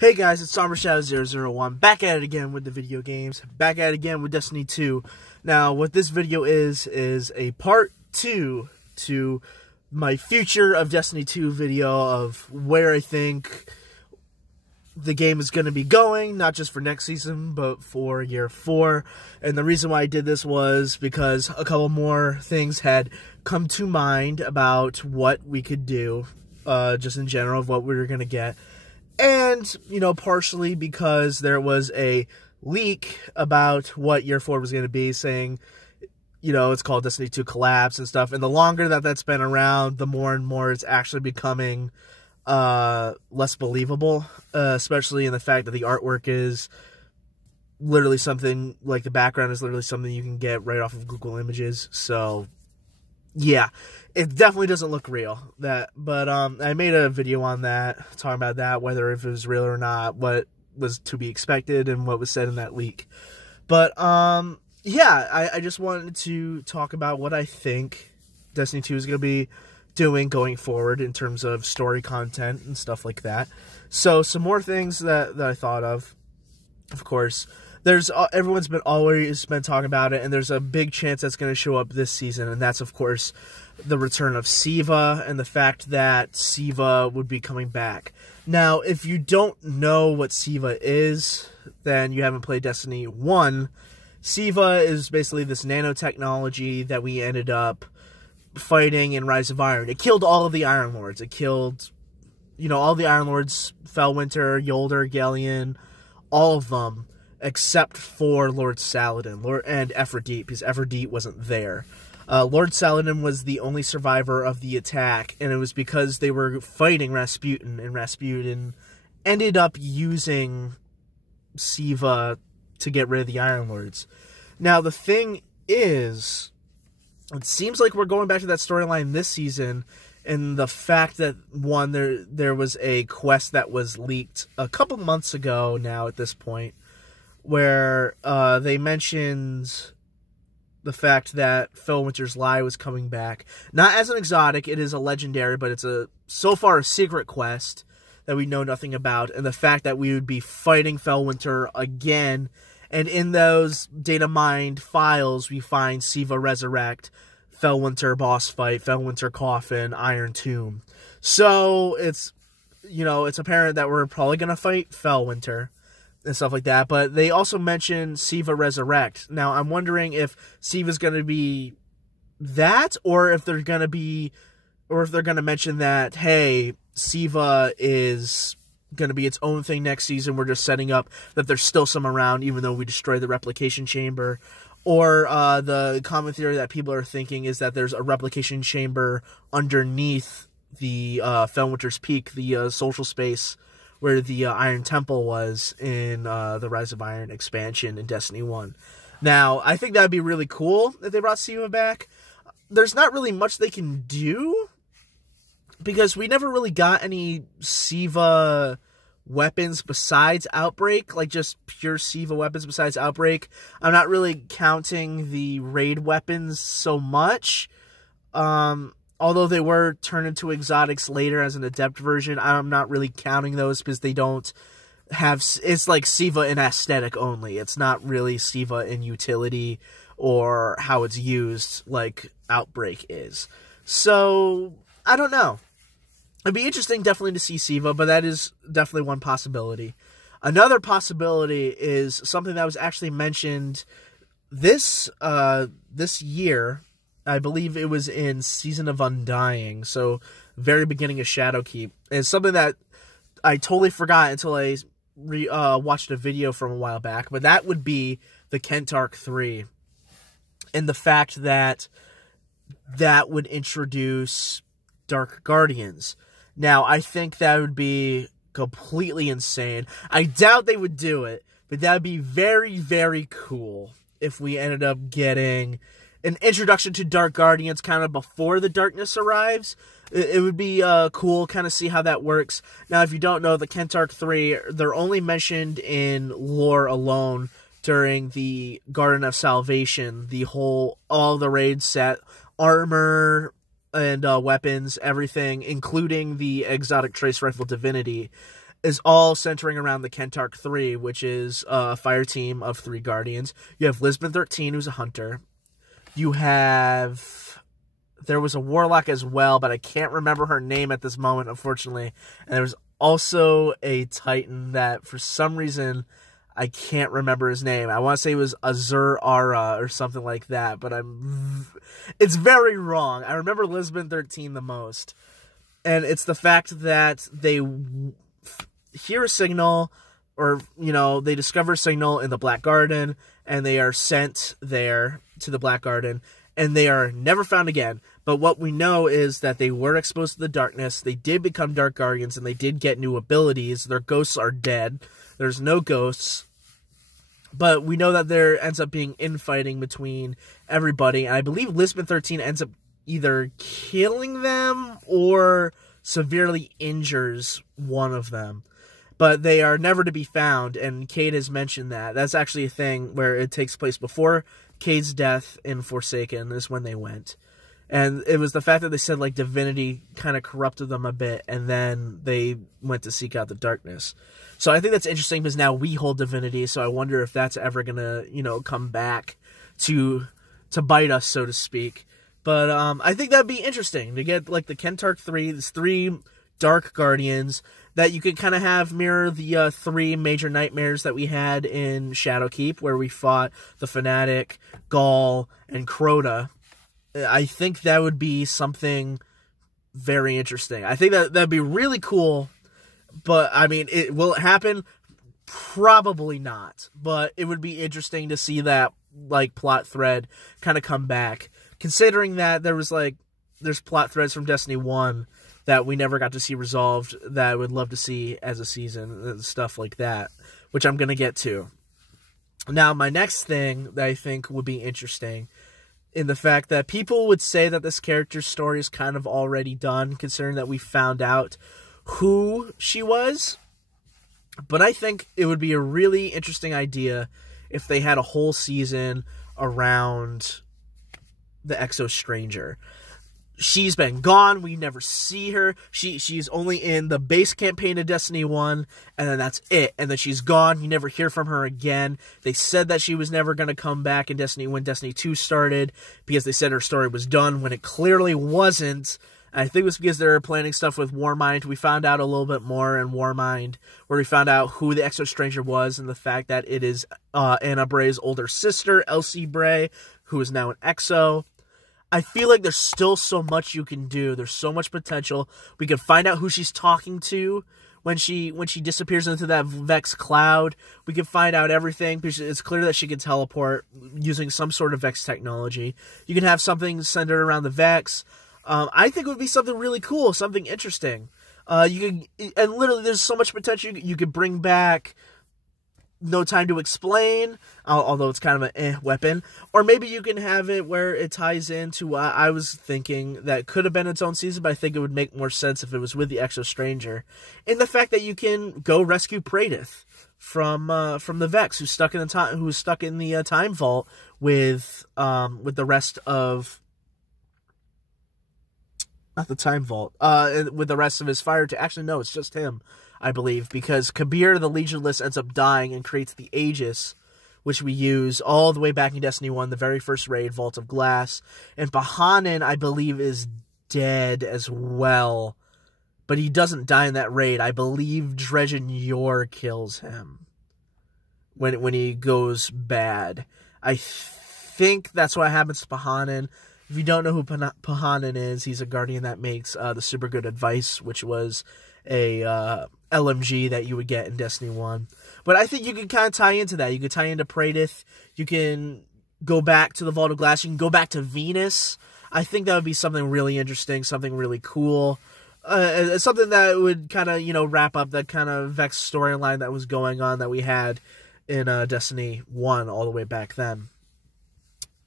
Hey guys, it's SomberShadow001, back at it again with the video games, back at it again with Destiny 2. Now, what this video is a part 2 to my future of Destiny 2 video of where I think the game is going to be going, not just for next season, but for year 4. And the reason why I did this was because a couple more things had come to mind about what we could do, just in general, of what we were going to get. And, you know, partially because there was a leak about what Year 4 was going to be, saying, you know, it's called Destiny 2 Collapse and stuff. And the longer that that's been around, the more and more it's actually becoming less believable, especially in the fact that the artwork is literally something, like the background is literally something you can get right off of Google Images. So, yeah, it definitely doesn't look real. But I made a video on that, talking about that, whether if it was real or not, what was to be expected, and what was said in that leak. But yeah, I just wanted to talk about what I think Destiny 2 is going to be doing going forward in terms of story content and stuff like that. So some more things that I thought of course. There's everyone's always been talking about it, and there's a big chance that's going to show up this season, and that's, of course, the return of Siva and the fact that Siva would be coming back. Now, if you don't know what Siva is, then you haven't played Destiny 1. Siva is basically this nanotechnology that we ended up fighting in Rise of Iron. It killed all of the Iron Lords. It killed, you know, all the Iron Lords, Felwinter, Yolder, Galleon, all of them, except for Lord Saladin and Aphrodite, because Aphrodite wasn't there. Lord Saladin was the only survivor of the attack, and it was because they were fighting Rasputin, and Rasputin ended up using Siva to get rid of the Iron Lords. Now, the thing is, it seems like we're going back to that storyline this season, and the fact that, one, there was a quest that was leaked a couple months ago now at this point, where they mentioned the fact that Felwinter's Lie was coming back. Not as an exotic, it is a legendary, but it's so far a secret quest that we know nothing about, and the fact that we would be fighting Felwinter again, and in those data mined files we find Siva Resurrect, Felwinter boss fight, Felwinter Coffin, Iron Tomb. So it's, you know, it's apparent that we're probably going to fight Felwinter and stuff like that, but they also mentioned Siva Resurrect. Now, I'm wondering if Siva's going to be that, or if they're going to mention that, hey, Siva is going to be its own thing next season. We're just setting up that there's still some around, even though we destroyed the replication chamber. Or the common theory that people are thinking is that there's a replication chamber underneath the Felwinter's Peak, the social space where the Iron Temple was in the Rise of Iron expansion in Destiny 1. Now, I think that would be really cool if they brought Siva back. There's not really much they can do, because we never really got any Siva weapons besides Outbreak, like just pure Siva weapons besides Outbreak. I'm not really counting the raid weapons so much. Although they were turned into exotics later as an adept version, I'm not really counting those because they don't have... It's like Siva in aesthetic only. It's not really Siva in utility or how it's used like Outbreak is. So, I don't know. It'd be interesting definitely to see Siva, but that is definitely one possibility. Another possibility is something that was actually mentioned this year. I believe it was in Season of Undying, so very beginning of Shadowkeep. It's something that I totally forgot until I watched a video from a while back, but that would be the Kentarch 3. And the fact that that would introduce Dark Guardians. Now, I think that would be completely insane. I doubt they would do it, but that would be very, very cool if we ended up getting an introduction to Dark Guardians kind of before the darkness arrives. It would be cool, kind of see how that works. Now, if you don't know, the Kentarch 3, they're only mentioned in lore alone during the Garden of Salvation. All the raid set, armor, and weapons, everything, including the exotic trace rifle Divinity. is all centering around the Kentark 3, which is a fire team of 3 Guardians. You have Lisbon 13, who's a hunter. You have... There was a Warlock as well, but I can't remember her name at this moment, unfortunately. And there was also a Titan that, for some reason, I can't remember his name. I want to say it was Azur Ara or something like that, but it's very wrong. I remember Lisbon 13 the most. And it's the fact that they hear a signal, or, you know, they discover a signal in the Black Garden, and they are sent there to the Black Garden, and they are never found again. But what we know is that they were exposed to the darkness, they did become Dark Guardians, and they did get new abilities. Their ghosts are dead. There's no ghosts. But we know that there ends up being infighting between everybody, and I believe Lisbon 13 ends up either killing them or severely injures one of them. But they are never to be found, and Cayde has mentioned that. That's actually a thing where it takes place before Cayde's death in Forsaken is when they went. And it was the fact that they said, like, divinity kind of corrupted them a bit, and then they went to seek out the darkness. So I think that's interesting, because now we hold divinity, so I wonder if that's ever going to, you know, come back to bite us, so to speak. But I think that'd be interesting to get, like, the Kentark 3, these 3 Dark Guardians that you could kind of have mirror the 3 major nightmares that we had in Shadowkeep, where we fought the Fanatic, Gaul, and Crota. I think that would be something very interesting. I think that'd be really cool, but, I mean, will it happen? Probably not, but it would be interesting to see that, like, plot thread kind of come back, considering that there's plot threads from Destiny 1 that we never got to see resolved that I would love to see as a season, and stuff like that, which I'm going to get to. Now, my next thing that I think would be interesting, in the fact that people would say that this character's story is kind of already done, considering that we found out who she was. But I think it would be a really interesting idea if they had a whole season around the Exo Stranger. She's been gone. We never see her. She's only in the base campaign of Destiny 1, and then that's it. And then she's gone. You never hear from her again. They said that she was never going to come back in Destiny when Destiny 2 started, because they said her story was done, when it clearly wasn't. I think it was because they were planning stuff with Warmind. We found out a little bit more in Warmind, where we found out who the Exo Stranger was, and the fact that it is Anna Bray's older sister, Elsie Bray, who is now an Exo. I feel like there's still so much you can do. There's so much potential. We can find out who she's talking to when she disappears into that Vex cloud. We can find out everything, because it's clear that she can teleport using some sort of Vex technology. You can have something centered around the Vex. I think it would be something really cool, something interesting. And literally, there's so much potential. You could bring back No Time to Explain, although it's kind of an weapon. Or maybe you can have it where it ties into, I was thinking that could have been its own season, but I think it would make more sense if it was with the Exo Stranger. In the fact that you can go rescue Praedyth from the Vex, who's stuck in the Time Vault with the rest of... Not the Time Vault. With the rest of his fire team. Actually, no, it's just him, I believe, because Kabir the Legionless ends up dying and creates the Aegis, which we use all the way back in Destiny 1, the very first raid, Vault of Glass. And Pahanin, I believe, is dead as well, but he doesn't die in that raid. I believe Dredgen Yor kills him when he goes bad. I think that's what happens to Pahanin. If you don't know who Pahanin is, he's a Guardian that makes the Super Good Advice, which was a LMG that you would get in Destiny 1. But I think you can kind of tie into that. You can tie into Praedyth. You can go back to the Vault of Glass. You can go back to Venus. I think that would be something really interesting, something really cool. Something that would kind of, wrap up that kind of Vex storyline that was going on that we had in Destiny 1 all the way back then.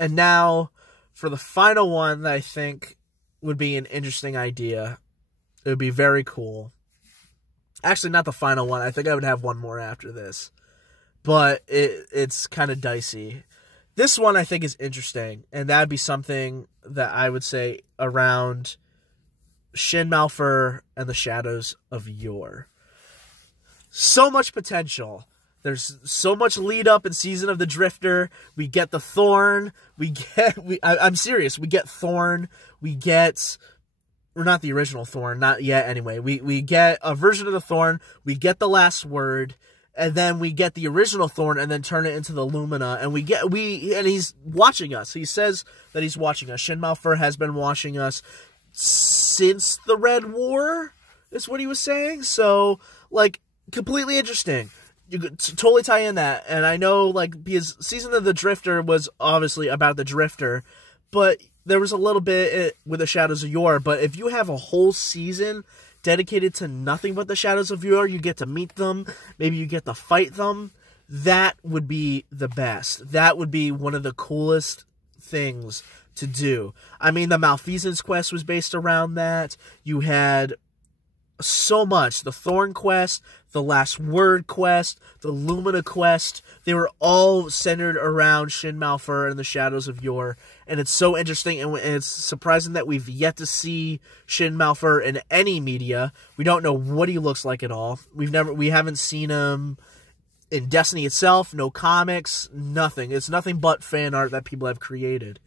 And now, for the final one that I think would be an interesting idea, it would be very cool. Actually, not the final one. I think I would have one more after this. But it's kind of dicey. This one I think is interesting, and that would be something that I would say around Shin Malphur and the Shadows of Yore. so much potential. There's so much lead up in Season of the Drifter. We get the Thorn. I'm serious. We get Thorn. We get, or not the original Thorn, not yet anyway. We get a version of the Thorn. We get the last word. And then we get the original Thorn and then turn it into the Lumina. And and he's watching us. He says that he's watching us. Shin Malphur has been watching us since the Red War, is what he was saying. So, like, completely interesting. You could totally tie in that. And I know, like, because Season of the Drifter was obviously about the Drifter, but there was a little bit with the Shadows of Yore. But if you have a whole season dedicated to nothing but the Shadows of Yore, you get to meet them, maybe you get to fight them, that would be the best. That would be one of the coolest things to do. I mean, the Malfeasance quest was based around that. You had so much. The Thorn quest, the Last Word quest, the Lumina quest, they were all centered around Shin Malphur and the Shadows of Yore. And it's so interesting, and it's surprising that we've yet to see Shin Malphur in any media. We don't know what he looks like at all. We haven't seen him in Destiny itself, no comics, nothing. It's nothing but fan art that people have created.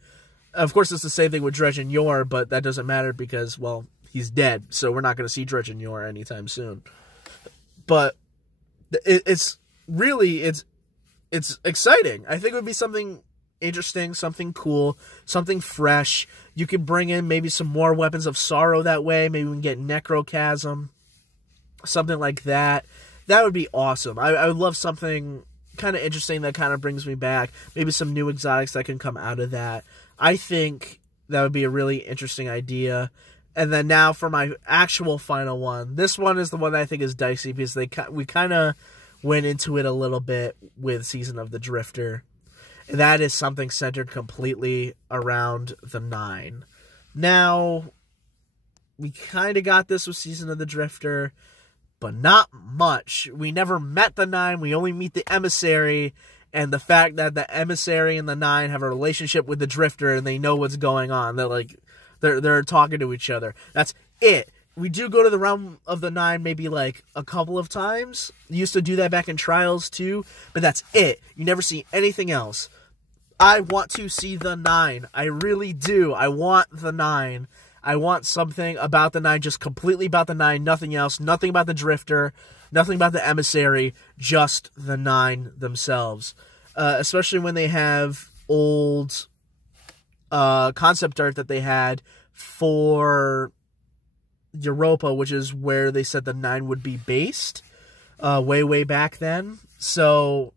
Of course, it's the same thing with Dredgen Yor, but that doesn't matter because, well, he's dead, so we're not going to see Dredgen Yor anytime soon. But it's exciting. I think it would be something interesting, something cool, something fresh. You could bring in maybe some more Weapons of Sorrow that way. Maybe we can get Necrochasm, something like that. That would be awesome. I would love something kind of interesting that kind of brings me back. Maybe some new exotics that can come out of that. I think that would be a really interesting idea. And then now for my actual final one. This one is the one that I think is dicey because we kind of went into it a little bit with Season of the Drifter. And that is something centered completely around the Nine. Now, we kind of got this with Season of the Drifter, but not much. We never met the Nine. We only meet the Emissary. And the fact that the Emissary and the Nine have a relationship with the Drifter and they know what's going on. They're talking to each other. That's it. We do go to the Realm of the Nine maybe like a couple of times. You used to do that back in Trials too. But that's it. You never see anything else. I want to see the Nine. I really do. I want the Nine. I want something about the Nine, just completely about the Nine, nothing else. Nothing about the Drifter, nothing about the Emissary, just the Nine themselves. Especially when they have old concept art that they had for Europa, which is where they said the Nine would be based way back then. So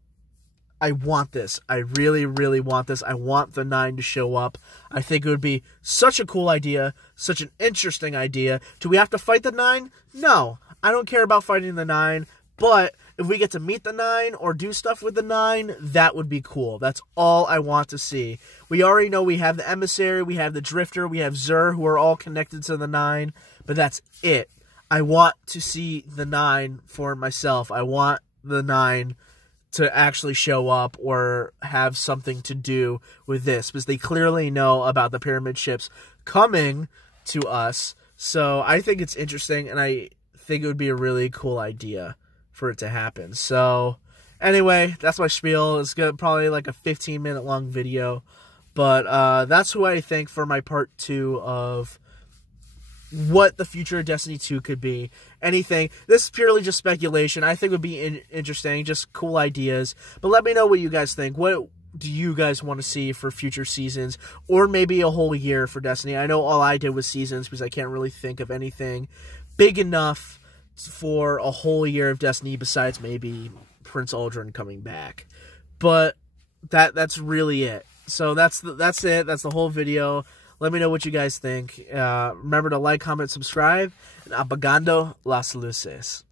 I want this. I really, really want this. I want the Nine to show up. I think it would be such a cool idea, such an interesting idea. Do we have to fight the Nine? No. I don't care about fighting the Nine, but if we get to meet the Nine or do stuff with the Nine, that would be cool. That's all I want to see. We already know we have the Emissary, we have the Drifter, we have Xur, who are all connected to the Nine, but that's it. I want to see the Nine for myself. I want the Nine to actually show up or have something to do with this, because they clearly know about the pyramid ships coming to us. So I think it's interesting, and I think it would be a really cool idea for it to happen. So anyway, that's my spiel. It's probably like a 15-minute long video, but that's who I think for my part 2 of what the future of Destiny 2 could be. Anything. This is purely just speculation. I think it would be interesting, just cool ideas. But let me know what you guys think. What do you guys want to see for future seasons, or maybe a whole year for Destiny? I know all I did was seasons because I can't really think of anything big enough for a whole year of Destiny besides maybe Prince Uldren coming back. But that's really it. So that's it. That's the whole video. Let me know what you guys think. Remember to like, comment, subscribe, and apagando las luces.